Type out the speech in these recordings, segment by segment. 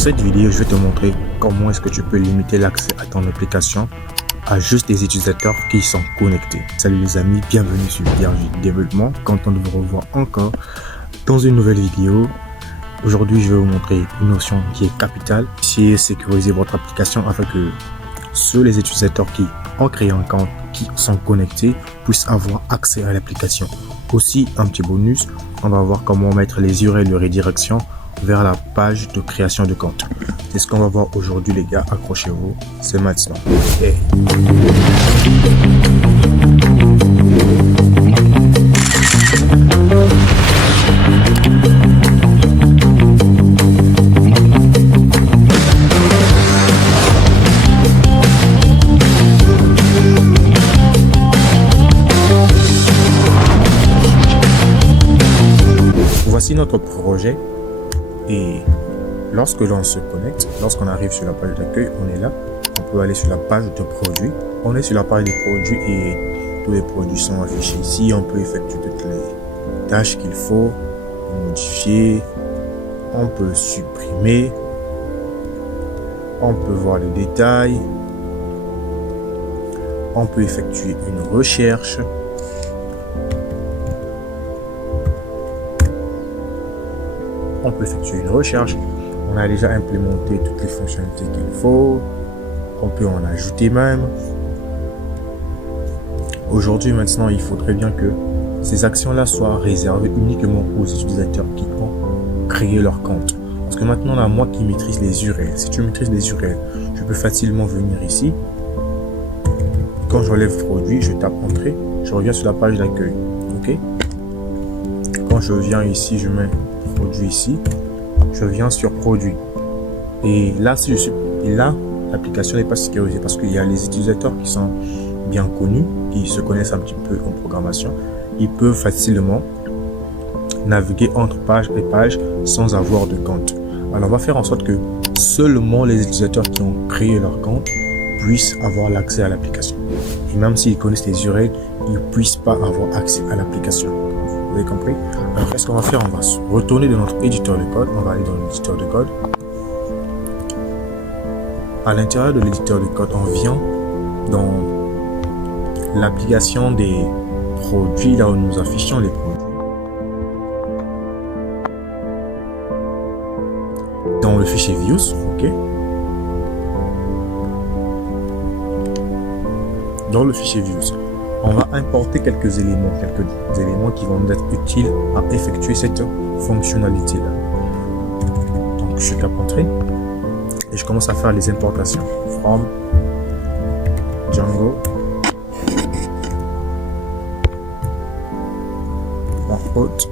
cette vidéo, je vais te montrer comment est-ce que tu peux limiter l'accès à ton application à juste des utilisateurs qui sont connectés. Salut les amis, bienvenue sur Bienvenue Développement, content de vous revoir encore dans une nouvelle vidéo. Aujourd'hui, je vais vous montrer une notion qui est capitale, c'est sécuriser votre application afin que seuls les utilisateurs qui ont créé un compte, qui sont connectés, puissent avoir accès à l'application. Aussi, un petit bonus, on va voir comment mettre les URL de redirection vers la page de création de compte. C'est ce qu'on va voir aujourd'hui les gars, accrochez-vous, c'est maintenant. Hey. Voici notre projet. Et lorsque l'on se connecte, lorsqu'on arrive sur la page d'accueil, on est là. On peut aller sur la page de produits. On est sur la page de produits et tous les produits sont affichés ici. On peut effectuer toutes les tâches qu'il faut, modifier, on peut supprimer, on peut voir les détails, on peut effectuer une recherche. On peut effectuer une recherche. On a déjà implémenté toutes les fonctionnalités qu'il faut. On peut en ajouter même. Aujourd'hui, maintenant, il faudrait bien que ces actions-là soient réservées uniquement aux utilisateurs qui ont créé leur compte. Parce que maintenant, là, moi qui maîtrise les URL, si tu maîtrises les URL, je peux facilement venir ici. Quand j'enlève produit, je tape entrée. Je reviens sur la page d'accueil. OK? Quand je viens ici, je mets produit ici, je viens sur produit et là si je suis là, l'application n'est pas sécurisée parce qu'il y a les utilisateurs qui sont bien connus, qui se connaissent un petit peu en programmation. Ils peuvent facilement naviguer entre page et page sans avoir de compte. Alors on va faire en sorte que seulement les utilisateurs qui ont créé leur compte puissent avoir l'accès à l'application, et même s'ils connaissent les URL, ils ne puissent pas avoir accès à l'application. Vous avez compris? Alors, qu'est-ce qu'on va faire? On va retourner dans notre éditeur de code. On va aller dans l'éditeur de code. À l'intérieur de l'éditeur de code, on vient dans l'application des produits, là où nous affichons les produits. Dans le fichier views, ok. Dans le fichier views, on va importer quelques éléments qui vont nous être utiles à effectuer cette fonctionnalité-là. Donc, je tape entrée et je commence à faire les importations. From Django .hot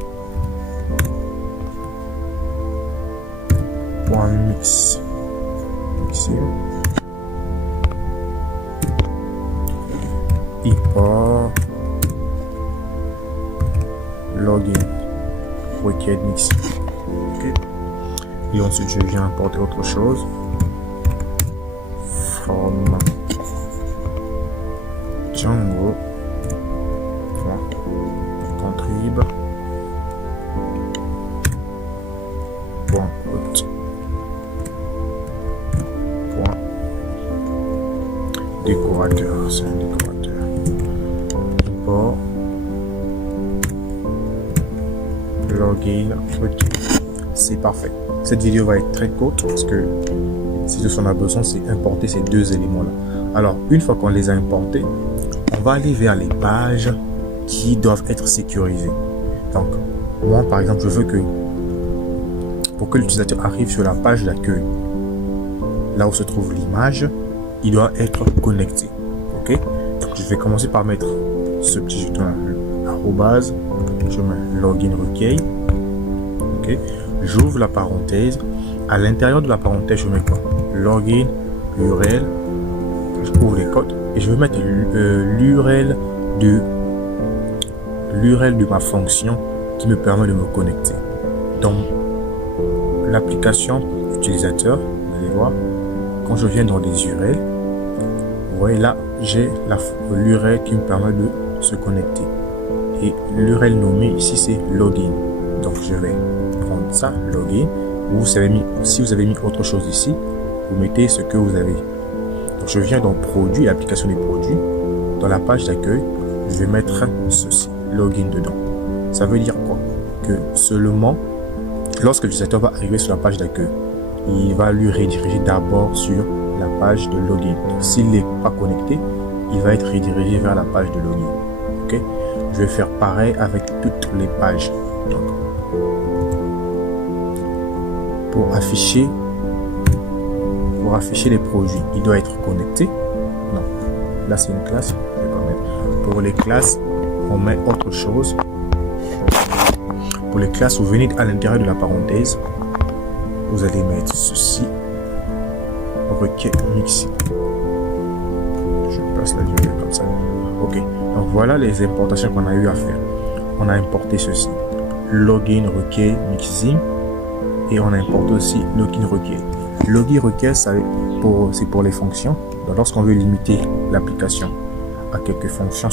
.mix import login requête mix. Okay. Et ensuite je viens importer autre chose from Django contrib .hot décorateur, c'est un décorateur. Login, c'est parfait. Cette vidéo va être très courte parce que si on a besoin, c'est importer ces deux éléments là. Alors une fois qu'on les a importés, on va aller vers les pages qui doivent être sécurisées. Donc moi par exemple, je veux que pour que l'utilisateur arrive sur la page d'accueil, là où se trouve l'image, il doit être connecté. Ok, donc je vais commencer par mettre ce petit jeton là, arrobase, je mets login requête. Ok, j'ouvre la parenthèse. À l'intérieur de la parenthèse, je mets quoi? Login URL. Je ouvre les codes et je vais mettre l'URL de ma fonction qui me permet de me connecter. Donc l'application utilisateur, vous allez voir, quand je viens dans les URL, vous voyez là, j'ai l'URL qui me permet de se connecter. Et l'URL nommé ici, c'est login. Donc, je vais prendre ça, login, Si vous avez mis autre chose ici, vous mettez ce que vous avez. Donc je viens dans produits, l'application des produits. Dans la page d'accueil, je vais mettre ceci, login dedans. Ça veut dire quoi? Que seulement lorsque l'utilisateur va arriver sur la page d'accueil, il va lui rediriger d'abord sur la page de login. Donc s'il n'est pas connecté, il va être redirigé vers la page de login. Ok? Je vais faire pareil avec toutes les pages. Donc, pour afficher les produits, il doit être connecté. Non, là c'est une classe. Je vais pas mettre. Pour les classes, on met autre chose. Pour les classes, vous venez à l'intérieur de la parenthèse, vous allez mettre ceci, requête mixing. Je passe la durée comme ça. Ok, donc voilà les importations qu'on a eu à faire. On a importé ceci, login requête mixing, et on a importé aussi login requête. Login requête, c'est pour les fonctions. Donc lorsqu'on veut limiter l'application à quelques fonctions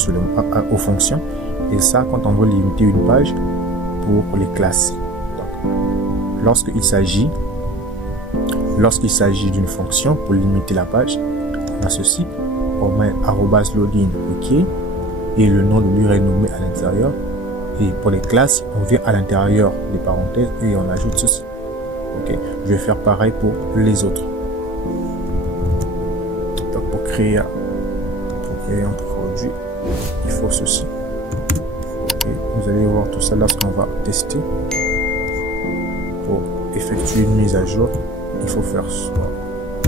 aux fonctions, et ça quand on veut limiter une page pour les classes. Donc, lorsqu'il s'agit d'une fonction pour limiter la page, on a ceci, on met @login ok, et le nom de l'URL nommé à l'intérieur. Et pour les classes, on vient à l'intérieur des parenthèses et on ajoute ceci. Ok, je vais faire pareil pour les autres. Donc pour créer un produit, il faut ceci. Vous allez voir tout ça lorsqu'on va tester. Pour effectuer une mise à jour, il faut faire ça.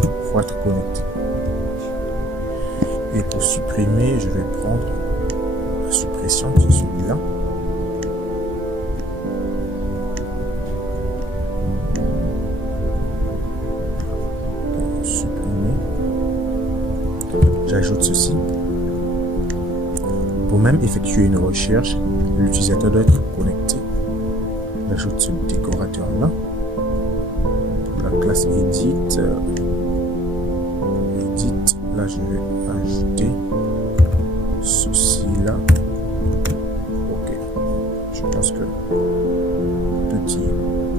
Il faut être connecté. Et pour supprimer, je vais prendre la suppression, c'est celui-là. Supprimer. J'ajoute ceci. Pour même effectuer une recherche, l'utilisateur doit être connecté. J'ajoute ce décorateur là. La classe edit. Là je vais ajouter ceci là. Ok. Je pense que petit.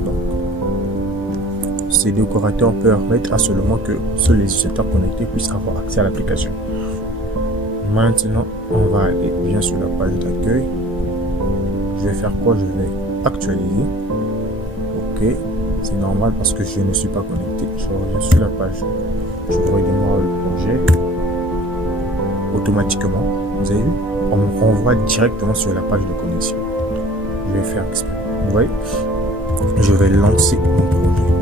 Donc, ces décorateurs permettent à seulement que seuls les utilisateurs connectés puissent avoir accès à l'application. Maintenant, on va aller bien sur la page d'accueil. Je vais faire quoi? Je vais actualiser. Ok, c'est normal parce que je ne suis pas connecté. Je reviens sur la page. Je redémarre le projet. Automatiquement, vous avez vu, on me renvoie directement sur la page de connexion. Je vais faire exprès. Vous voyez, je vais lancer mon projet.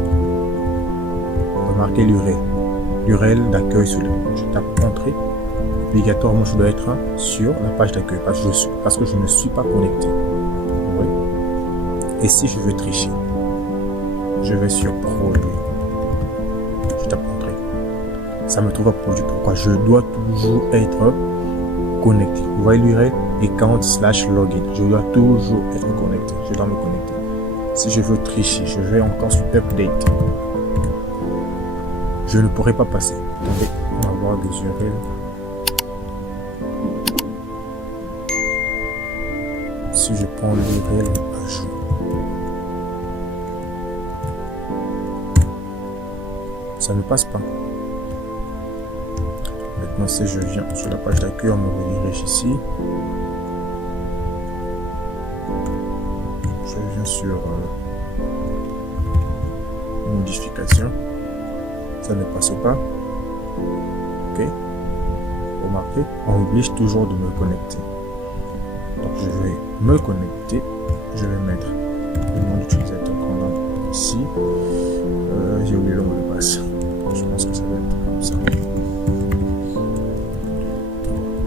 Remarquez l'URL d'accueil sur le. Je tape entrée. Obligatoirement, je dois être sur la page d'accueil parce que je ne suis pas connecté. Oui. Et si je veux tricher, je vais sur produit. Je tape entrée. Ça me trouve à produit. Pourquoi? Je dois toujours être connecté. Vous voyez l'URL account/login. Je dois toujours être connecté. Je dois me connecter. Si je veux tricher, je vais encore sur update. Je ne pourrai pas passer. Attendez, on va voir des URL. Si je prends l'URL à jour, ça ne passe pas. Maintenant, si je viens sur la page d'accueil, on me redirige ici. Je viens sur modification. Ça ne passe pas. Ok. Remarquez, on oblige toujours de me connecter. Donc je vais me connecter, je vais mettre le nom d'utilisateur qu'on a ici. J'ai oublié le mot de passe. Je pense que ça va être comme ça.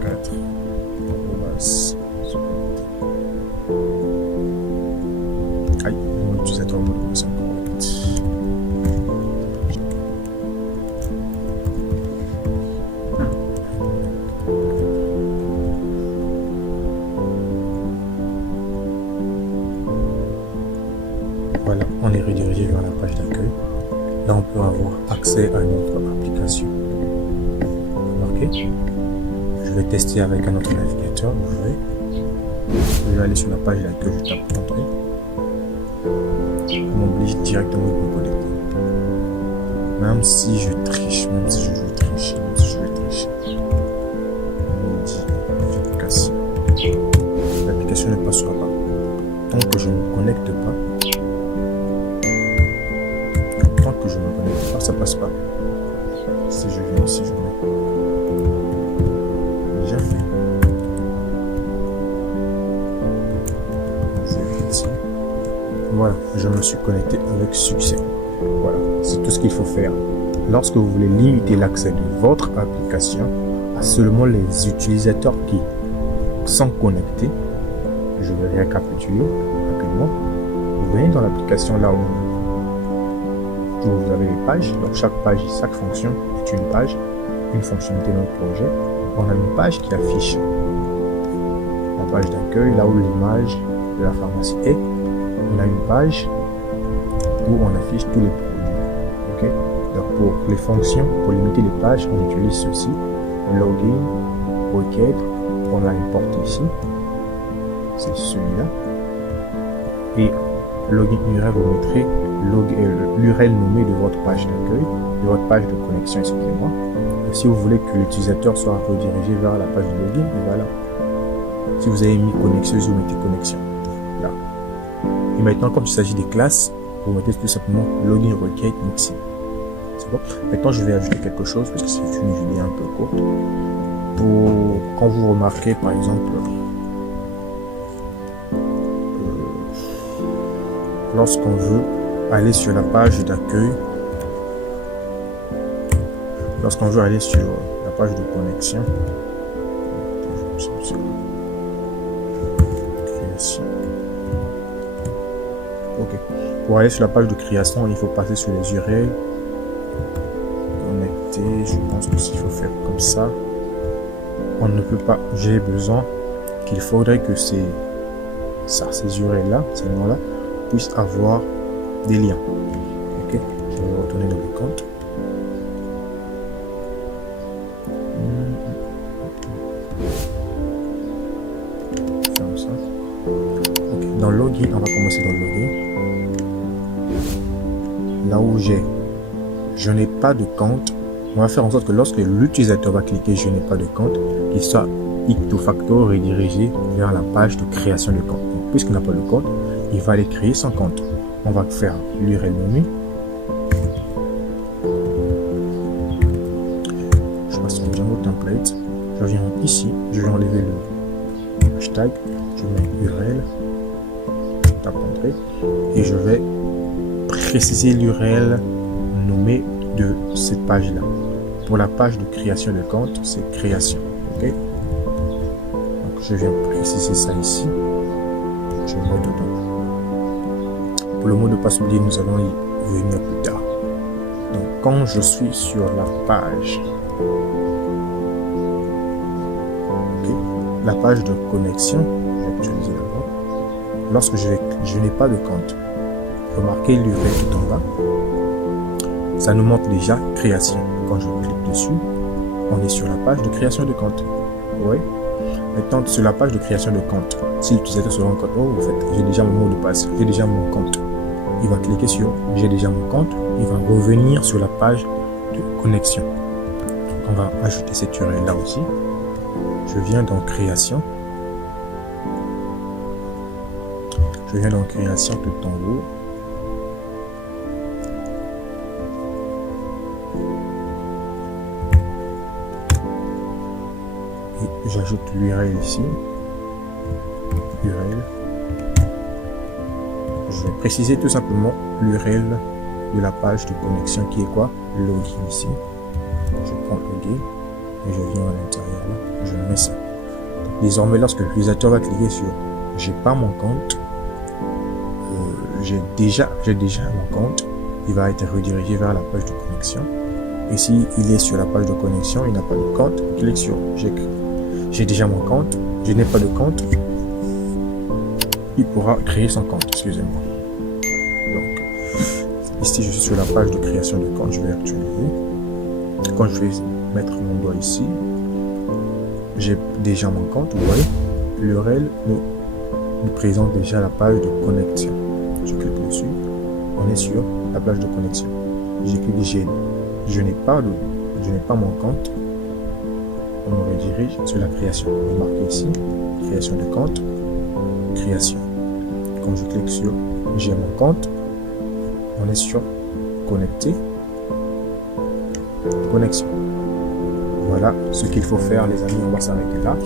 4. Aïe, le nom d'utilisateur, le mot de passe encore. Voilà, on est redirigé vers la page d'accueil. Là, on peut avoir accès à notre application. Remarquez, je vais tester avec un autre navigateur. Vous voyez, je vais aller sur la page d'accueil, je tape entrée. m'oblige directement de me connecter. Même si je triche, même si je veux tricher, même si je veux tricher. Modification. L'application ne passera pas. Tant que je ne me connecte pas, ça passe pas. Si je viens ici, je mets déjà fait. Voilà, je me suis connecté avec succès. Voilà, c'est tout ce qu'il faut faire. Lorsque vous voulez limiter l'accès de votre application à seulement les utilisateurs qui sont connectés, je vais récapituler rapidement. Vous venez dans l'application là où vous avez les pages. Donc chaque page, chaque fonction est une page, une fonctionnalité de notre projet. On a une page qui affiche la page d'accueil, là où l'image de la pharmacie est. On a une page où on affiche tous les produits. Ok. Donc pour les fonctions, pour limiter les pages, on utilise ceci. Login, requête, on a une porte ici. C'est celui-là. Et login URL, vous mettrez l'URL nommé de votre page d'accueil, de votre page de connexion, excusez-moi. Et si vous voulez que l'utilisateur soit redirigé vers la page de login, et voilà. Si vous avez mis connexion, vous mettez connexion. Là. Et maintenant, comme il s'agit des classes, vous mettez tout simplement login requête mixing. C'est bon. Maintenant, je vais ajouter quelque chose parce que c'est une vidéo un peu courte. Pour quand vous remarquez, par exemple, lorsqu'on veut aller sur la page d'accueil, lorsqu'on veut aller sur la page de connexion, création. Ok. Pour aller sur la page de création, il faut passer sur les URL, connecter. Je pense que s'il faut faire comme ça, on ne peut pas. J'ai besoin qu'il faudrait que ces URL là, ces noms là, puissent avoir des liens. Ok, je vais retourner dans le compte. Comme ça. Ok, dans login, on va commencer dans login. Là où je n'ai pas de compte, on va faire en sorte que lorsque l'utilisateur va cliquer je n'ai pas de compte, qu'il soit ipso facto redirigé vers la page de création de compte. Donc, puisqu'il n'a pas de compte, il va aller créer son compte. On va faire l'URL menu. Je passe sur Django template. Je viens ici. Je vais enlever le hashtag. Je mets URL. Je tape entrée. Et je vais préciser l'URL nommée de cette page-là. Pour la page de création de compte, c'est création. Ok. Donc je viens préciser ça ici. Je mets dedans. Pour le mot de passe oublié, nous allons y venir plus tard. Donc, quand je suis sur la page, okay, la page de connexion, je vais utiliser d'abord. Lorsque je n'ai pas de compte, remarquez l'URL tout en bas. Ça nous montre déjà création. Quand je clique dessus, on est sur la page de création de compte. Oui. Maintenant, sur la page de création de compte, si l'utilisateur se rend compte, oh, en fait, j'ai déjà mon mot de passe, j'ai déjà mon compte. Il va cliquer sur j'ai déjà mon compte, il va revenir sur la page de connexion. On va ajouter cette URL là aussi. Je viens dans création. Je viens dans création tout en haut. Et j'ajoute l'URL ici. URL. Je vais préciser tout simplement l'URL de la page de connexion qui est quoi? Login ici. Je prends login et je viens à l'intérieur là. Je mets ça. Désormais, lorsque l'utilisateur va cliquer sur j'ai pas mon compte, j'ai déjà mon compte, il va être redirigé vers la page de connexion. Et si il est sur la page de connexion, il n'a pas de compte, il clique sur j'ai déjà mon compte, je n'ai pas de compte, il pourra créer son compte, excusez-moi. Donc, ici, je suis sur la page de création de compte, je vais actualiser. Quand je vais mettre mon doigt ici, j'ai déjà mon compte, vous voyez, l'URL nous présente déjà la page de connexion. Je clique dessus, on est sur la page de connexion. J'écris je n'ai pas mon compte. On me redirige sur la création. On marque ici, création de compte, création. Quand je clique sur j'ai mon compte, on est sur connecter, connexion. Voilà ce qu'il faut faire, les amis. On va s'arrêter là.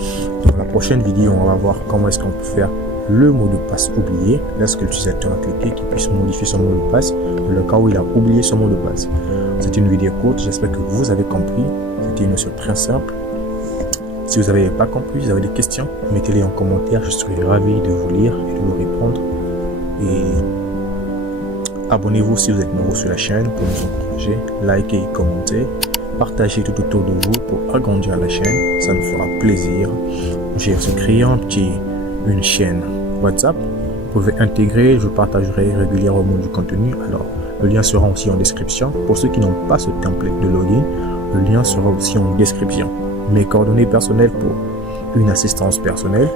Dans la prochaine vidéo, on va voir comment est-ce qu'on peut faire le mot de passe oublié lorsque l'utilisateur a cliqué, qu'il puisse modifier son mot de passe dans le cas où il a oublié son mot de passe. C'est une vidéo courte, j'espère que vous avez compris. C'était une notion très simple. Si vous n'avez pas compris, si vous avez des questions, mettez-les en commentaire, je serai ravi de vous lire et de vous répondre. Et abonnez-vous si vous êtes nouveau sur la chaîne pour nous encourager, likez et commentez. Partagez tout autour de vous pour agrandir la chaîne, ça nous fera plaisir. J'ai aussi créé une chaîne WhatsApp. Vous pouvez intégrer, je partagerai régulièrement du contenu. Alors, le lien sera aussi en description. Pour ceux qui n'ont pas ce template de login, le lien sera aussi en description. Mes coordonnées personnelles pour une assistance personnelle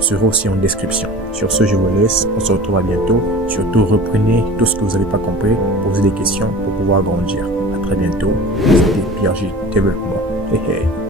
seront aussi en description. Sur ce, je vous laisse. On se retrouve à bientôt. Surtout, reprenez tout ce que vous n'avez pas compris, posez des questions pour pouvoir grandir. À très bientôt. C'était Pierre J. Développement. Hey, hey.